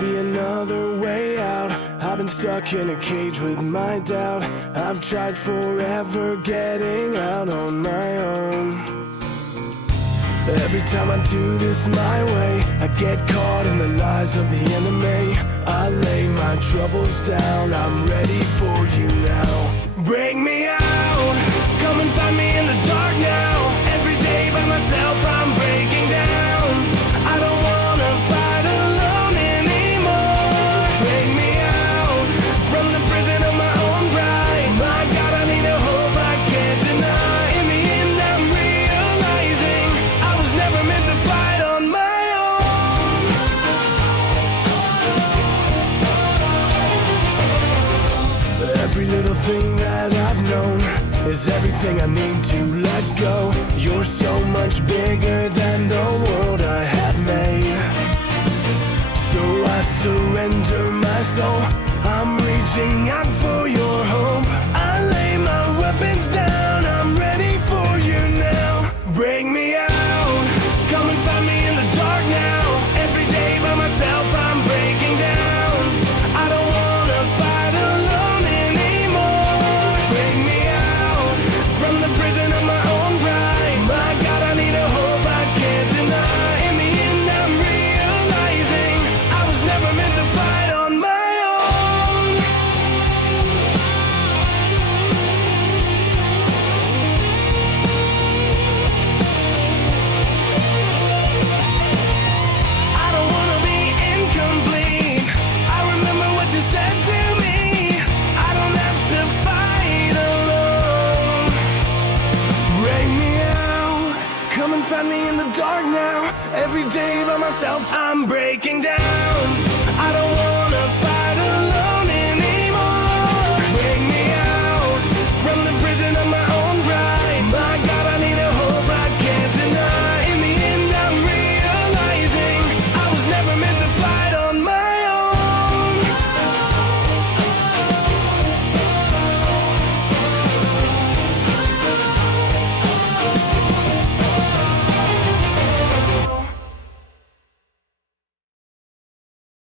be another way out. I've been stuck in a cage with my doubt. I've tried forever getting out on my own. Every time I do this my way, I get caught in the lies of the enemy. I lay my troubles down, I'm ready for you now. Bring me out, come and find me in the dark now. Every day by myself I'm breaking down. I don't wanna fight alone anymore. Bring me out from the prison of my own pride. My God, I need a hope I can't deny. In the end I'm realizing I was never meant to fight on my own. Every little thing that I've known is everything I need to let go. You're so much bigger than the world I have made. So I surrender my soul. I'm reaching out for your hope. I lay my weapons down. I'm ready for you now. Bring me out. Come and find me in the dark now. Every day by myself I'm breaking down. I don't wanna fight alone anymore. Bring me out from the prison of my own pride. My God, I need a hope I can't deny. In the end I'm realizing I was never meant to fight on my own. I don't wanna be incomplete. I remember what you said to me. I don't have to fight alone. Bring me out, come and find me in the dark now. Every day by myself I'm breaking down.